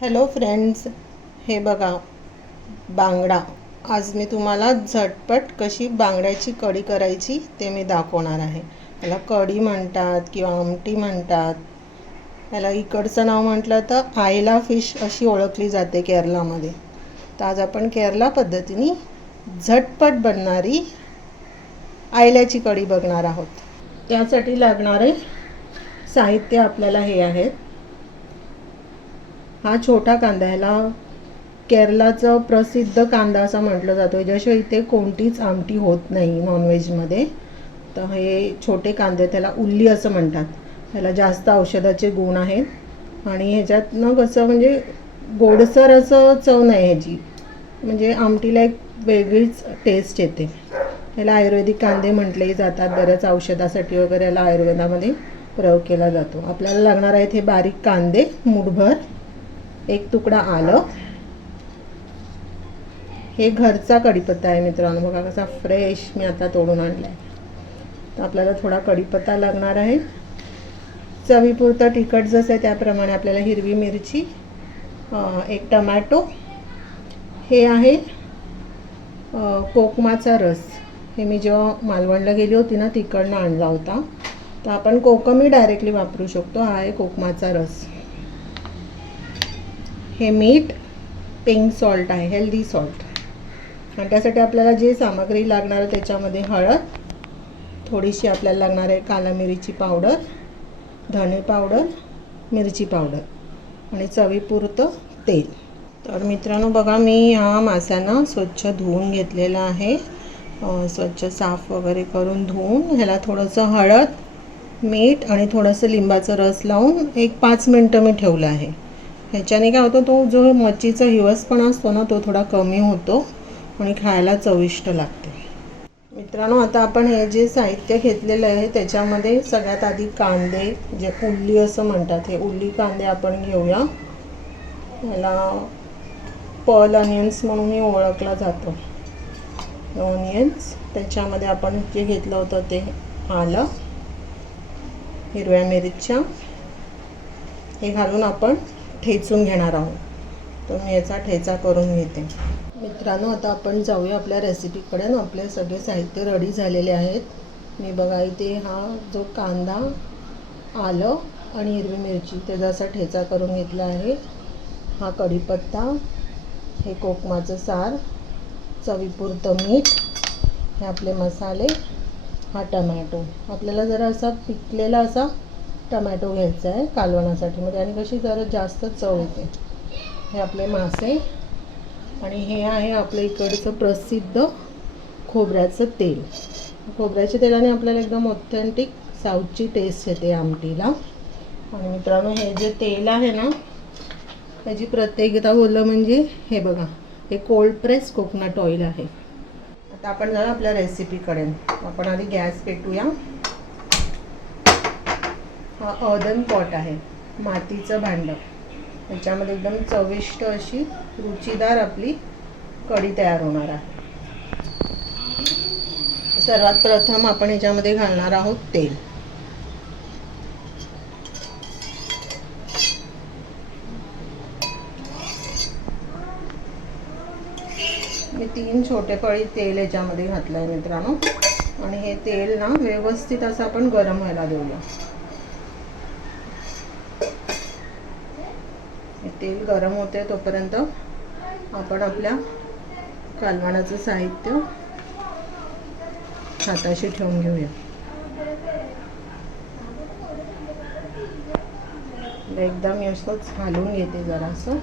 Hello friends, हे बघा बांगडा. आज मी तुम्हाला झटपट कशी बांगड्याची कढी करायची ते मी दाखवणार आहे. याला कढी म्हणतात किंवा आमटी म्हणतात. याला इकडचं नाव म्हटलं तर आयला फिश अशी ओळखली जाते केरलामध्ये. तर आज आपण केरला पद्धतीने झटपट बनणारी आयल्याची कढी बघणार आहोत. त्यासाठी लागणारे साहित्य आपल्याला हे आहेत. हा छोटा कांदा, ह्याला केरलाचं प्रसिद्ध कांदा असं म्हटलं जातं. ज्याशिवाय इथे कोणतीच आमटी होत नाही नॉनव्हेजमध्ये. तर हे छोटे कांदे, त्याला उल्ली असं म्हणतात. ह्याला जास्त औषधाचे गुण आहेत आणि ह्याच्यातनं कसं म्हणजे गोडसर असं चव नाही ह्याची, म्हणजे आमटीला एक वेगळीच टेस्ट येते. ह्याला आयुर्वेदिक कांदे म्हटलेही जातात. बऱ्याच औषधासाठी वगैरे याला आयुर्वेदामध्ये प्रयोग केला जातो. आपल्याला लागणार आहेत हे बारीक कांदे मूठभर, एक तुकडा आलं, हे घरचा कढीपत्ता आहे मित्रांनो. बघा कसा फ्रेश मी आता तोडून आणला आहे. तर आपल्याला थोडा कढीपत्ता लागणार आहे. चवीपुरतं तिखट जसं आहे त्याप्रमाणे आपल्याला हिरवी मिरची, एक टमॅटो, हे आहे कोकमाचा रस. हे मी जेव्हा मालवणला गेली होती ना तिकडनं आणला होता. तर आपण कोकमही डायरेक्टली वापरू शकतो. हा आहे कोकमाचा रस. हे मीठ, पिंक सॉल्ट आहे, हेल्दी सॉल्ट. आणि त्यासाठी आपल्याला जे सामग्री लागणार आहे त्याच्यामध्ये हळद, थोडीशी आपल्याला लागणार आहे काला मिरीची पावडर, धणे पावडर, मिरची पावडर आणि चवीपुरतं तेल. तर मित्रांनो बघा, मी ह्या माशांना स्वच्छ धुवून घेतलेला आहे. स्वच्छ साफ वगैरे करून धुवून ह्याला थोडंसं हळद, मीठ आणि थोडंसं लिंबाचा रस लावून एक 5 मिनटं मी ठेवलं आहे. ह्याच्याने काय होतं, तो जो मच्छीचा हिवसपणा असतो ना तो थोडा कमी होतो आणि खायला चविष्ट लागते. मित्रांनो, आता आपण हे जे साहित्य घेतलेलं आहे त्याच्यामध्ये सगळ्यात आधी कांदे, जे उल्ली असं म्हणतात, हे उल्ली कांदे आपण घेऊया. ह्याला पर्ल अनियन्स म्हणूनही ओळखला जातो. ऑनियन्स, त्याच्यामध्ये आपण जे घेतलं होतं ते आलं, हिरव्या मिरच्या, हे घालून आपण ठेचून घेणार आहोत. तर मी याचा ठेचा करून घेते. मित्रांनो, आता आपण जाऊया आपल्या रेसिपीकडे. आपले सगळे साहित्य रेडी झालेले आहेत. मी बघा इथे हा जो कांदा, आलं आणि हिरवी मिरची त्याचा असा ठेचा करून घेतला आहे. हा कढीपत्ता, हे कोकमाचं सार, चवीपुरतं मीठ, हे आपले मसाले, हा टमॅटो. आपल्याला जरा असा पिकलेला असा टमॅटो घ्यायचा आहे कालवणासाठी, म्हणजे आणि कशी जरा जास्त चव येते. हे आपले मासे आणि हे आहे आपल्या इकडचं प्रसिद्ध खोबऱ्याचं तेल. खोबऱ्याच्या तेलाने आपल्याला एकदम ऑथेंटिक साऊथची टेस्ट येते आमटीला. आणि मित्रांनो, हे जे तेल आहे ना त्याची प्रत्येकता बोललं म्हणजे हे बघा, हे कोल्ड प्रेस कोकोनट ऑइल आहे. आता आपण जरा आपल्या रेसिपीकडे. आपण आधी गॅस पेटूया. हा अर्धन पॉट आहे, मातीचं भांडं. त्याच्यामध्ये एकदम चविष्ट अशी रुचीदार आपली कढी तयार होणार आहे. सर्वात प्रथम आपण ह्याच्यामध्ये घालणार आहोत तेल. मी 3 छोटे पळी तेल याच्यामध्ये घातलं आहे मित्रांनो. आणि हे तेल ना व्यवस्थित असं आपण गरम व्हायला देऊया. तेल गरम होते तोपर्यंत आपण आपल्या कालवणाचं साहित्य हाताशी ठेवून घेऊया. एकदम असंच हलवून घेते जरासं,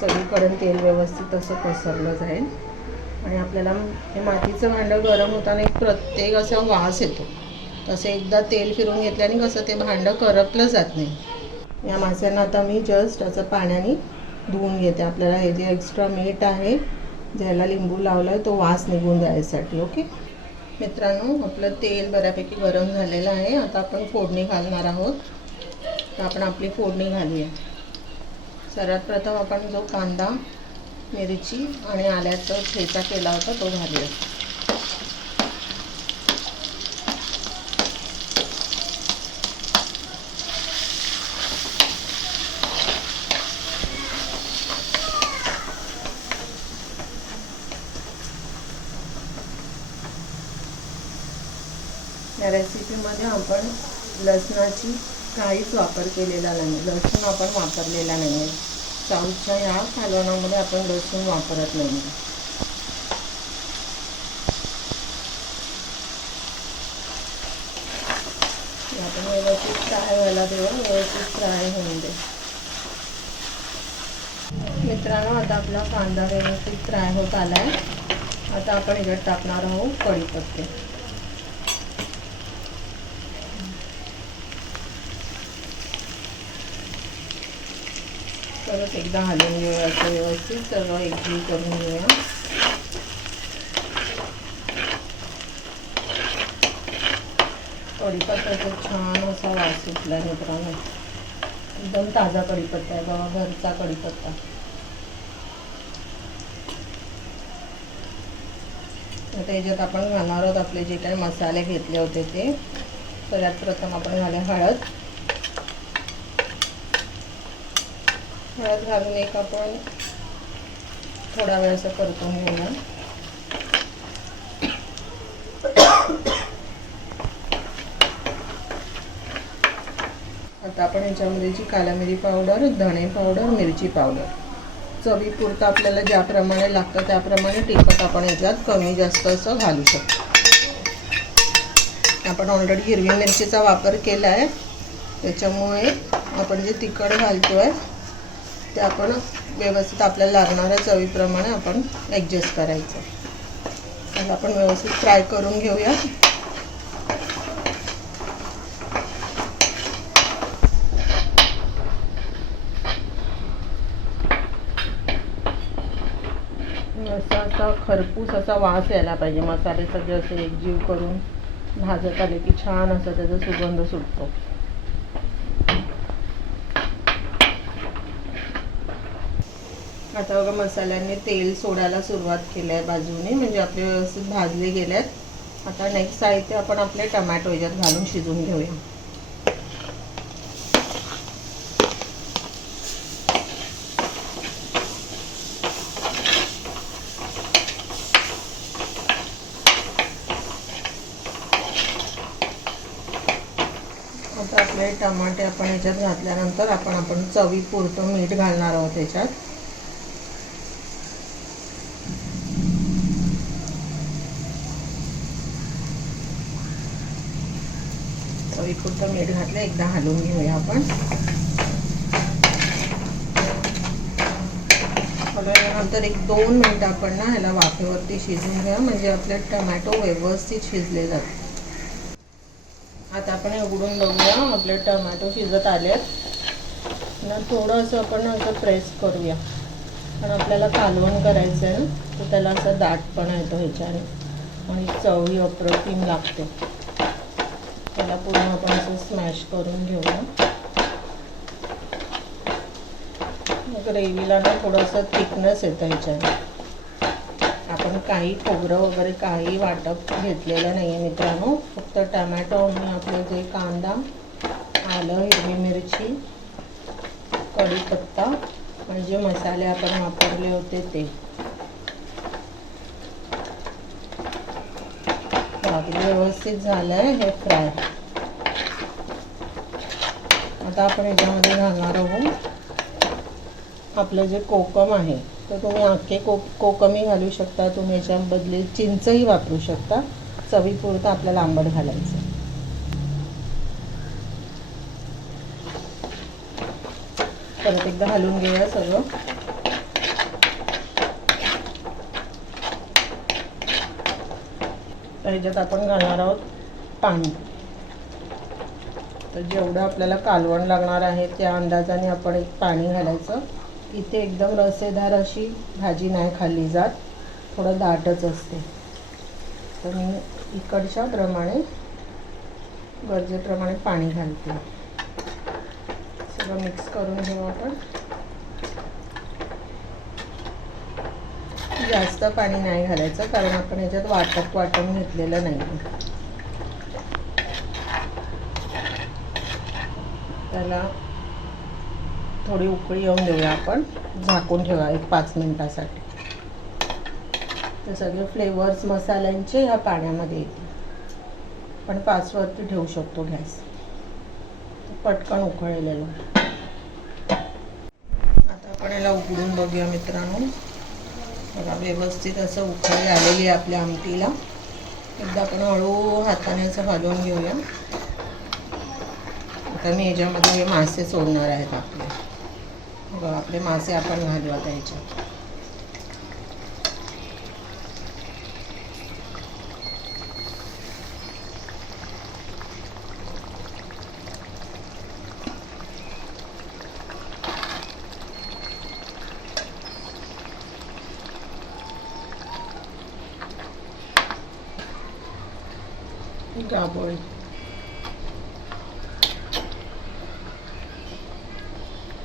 सगळीकडे तेल व्यवस्थित असं पसरलं जाईल. आणि आपल्याला हे मातीचं भांडं गरम होताना एक प्रत्येक असा वास येतो. तसं एकदा तेल फिरून घेतल्याने कसं ते भांडं करपलं जात नाही. या माशांना आता मी जस्ट असं पाण्याने धुवून घेते. आपल्याला हे जे एक्स्ट्रा मीठ आहे, ज्याला लिंबू लावलं आहे, तो वास निघून जायसाठी. ओके मित्रांनो, आपलं तेल बऱ्यापैकी गरम झालेलं आहे. आता आपण फोडणी घालणार आहोत. तर आपण आपली फोडणी घालूया. सर्वात प्रथम आपण जो कांदा, मिरची आणि आल्याचा ठेचा केला होता तो घालूया. या रेसिपीमध्ये आपण लसणाची काहीच वापर केलेला नाही, लसूण आपण वापरलेला नाही आहे. साऊथच्या ह्या कालवणामध्ये आपण लसूण वापरत नाही. आपण व्यवस्थित फ्राय व्हायला देऊ, व्यवस्थित फ्राय होऊन दे. मित्रांनो, आता आपला कांदा व्यवस्थित फ्राय होत आला आहे. आता आपण याच्यात टाकणार आहोत कढीपत्ते. परत एकदा हलवून घेऊया, असं व्यवस्थित सगळं एकजीव करून घेऊया. कढीपत्त्याचा छान असा वास सुटला आहे मित्रांनो. एकदम ताजा कढीपत्ता आहे बघा, घरचा कढीपत्ता. आता याच्यात आपण घालणार आहोत आपले जे काही मसाले घेतले होते ते. सगळ्यात प्रथम आपण घालूया हळद. हळद घालून एक आपण थोडा वेळ असं परतून घेऊया. आता आपण याच्यामध्ये जी काला मिरी पावडर, धणे पावडर, मिरची पावडर चवीपुरतं आपल्याला ज्याप्रमाणे लागतं त्याप्रमाणे तिखट आपण याच्यात कमी जास्त असं घालू शकतो. आपण ऑलरेडी हिरवी मिरचीचा वापर केला आहे, त्याच्यामुळे आपण जे तिखट घालतो आहे ते आपण व्यवस्थित आपल्याला लागणाऱ्या चवीप्रमाणे आपण ॲडजस्ट करायचं. आता आपण व्यवस्थित फ्राय करून घेऊया. असा खरपूस असा वास यायला पाहिजे. मसाले सगळे असे एकजीव करून भाजत आले की छान असा त्याचा सुगंध सुटतो. आता बघा मसाल्यांनी तेल सोडायला सुरुवात केली आहे बाजूने, म्हणजे आपले व्यवस्थित भाजले गेले आहेत. आता नेक्स्ट साहित्य आपण आपले टमॅटो याच्यात घालून शिजवून घेऊया. आता आपले टमाटे आपण याच्यात घातल्यानंतर आपण चवीपुरतं मीठ घालणार आहोत याच्यात. चवीपुरतं मीठ घातलं, एकदा हलवून घेऊया आपण. हलवल्यानंतर 1-2 मिनिटं आपण ना ह्याला वाफेवरती शिजवून घेऊया, म्हणजे आपले टमॅटो व्यवस्थित शिजले जातात. आता आपण उघडून बघूया, आपले टमॅटो शिजत आलेत ना. थोडंसं आपण असं प्रेस करूया, पण आपल्याला कालवण करायचं आहे ना, तर त्याला असं दाटपणा येतो ह्याच्याने आणि चवही अप्रतिम लागते. त्याला पूर्ण आपण असं स्मॅश करून घेऊया. ग्रेव्हीला ना थोडंसं थिकनेस येतं ह्याच्याने. आपण काही खोबरं वगैरे काही वाटप घेतलेलं नाही आहे मित्रांनो. फक्त टमॅटो आणि आपले जे कांदा, आलं, हिरवी मिरची, कढीपत्ता आणि जे मसाले आपण वापरले होते ते. व्यवस्थित झालं आहे हे फ्राय. आता आपण याच्यामध्ये घालणार आहोत आपलं जे कोकम आहे, तर तुम्ही अख्खे कोकमही घालू शकता. तुम्ही याच्या बदली चिंचही वापरू शकता. चवीपुरतं आपल्याला आंबट घालायचं. परत एकदा हलवून घेऊया सगळं. तर ह्याच्यात आपण घालणार आहोत पाणी. तर जेवढं आपल्याला कालवण लागणार आहे त्या अंदाजाने आपण एक पाणी घालायचं. इथे एकदम रसेदार अशी भाजी नाही खाल्ली जात, थोडं दाटच असते. तर मी इकडच्या प्रमाणे गरजेप्रमाणे पाणी घालते. सगळं मिक्स करून घेऊ आपण. जास्त पाणी नाही घालायचं, कारण आपण याच्यात वाटून घेतलेलं नाही. त्याला थोडी उकळी येऊन देऊया आपण. झाकून ठेवा 1-5 मिनिटासाठी. ते सगळे फ्लेवर्स मसाल्यांचे या पाण्यामध्ये येतील. पण 5 वरती ठेवू शकतो गॅस, पटकन उकळलेलं. आता आपण याला उघडून बघूया मित्रांनो. बघा व्यवस्थित असं उकळी आलेली आहे आपल्या आमटीला. एकदा आपण हळू हाताने असं हलवून घेऊया. आता मी याच्यामध्ये हे मासे सोडणार आहेत आपले. बघा आपले मासे आपण घालू आता याच्यात. गाबोळी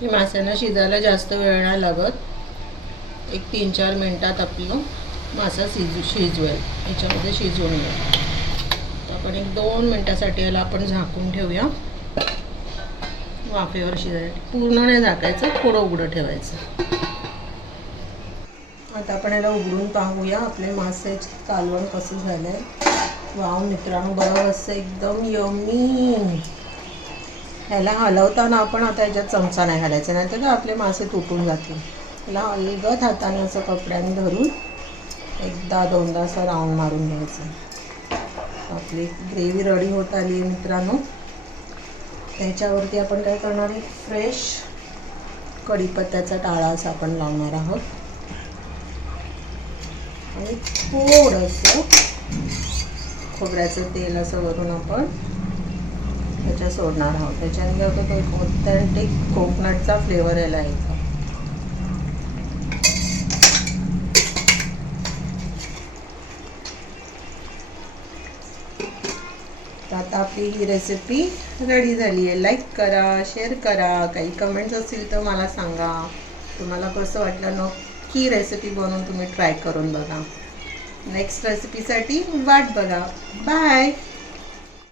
हे माशांना शिजायला जास्त वेळ नाही लागत. एक 3-4 मिनिटात आपलं मासा शिजवेल, याच्यामध्ये शिजवून येईल. आपण एक 2 मिनिटासाठी याला आपण झाकून ठेवूया वाफेवर शिजायला. पूर्ण नाही झाकायचं, थोडं उघडं ठेवायचं. आता आपण याला उघडून पाहूया आपले माशाचे कालवण कसं झालं आहे. वाव मित्रांनो, बघा असं एकदम यम्मी. ह्याला हलवताना आपण आता याच्यात चमचा नाही घालायचा, नाही तर आपले मासे तुटून जातील. ह्याला अलगद हाताने असं कपड्याने धरून एकदा 2दा असं राऊंड मारून घ्यायचं. आपली ग्रेव्ही रेडी होत आली आहे मित्रांनो. त्याच्यावरती आपण काय करणार आहे, फ्रेश कढीपत्त्याचा टाळा असा आपण लावणार आहोत आणि थोडंसं खोबऱ्याचं तेल असं वरून आपण त्याच्यात सोडणार आहोत. त्याच्याने काय होतं, तो ऑथेंटिक कोकनटचा फ्लेवर यायला येतो. आता आपली ही रेसिपी रेडी झाली आहे. लाईक करा, शेअर करा, काही कमेंट्स असतील तर मला सांगा. तुम्हाला कसं वाटलं, नक्की रेसिपी बनवून तुम्ही ट्राय करून बघा. नेक्स्ट रेसिपीसाठी वाट बघा. बाय.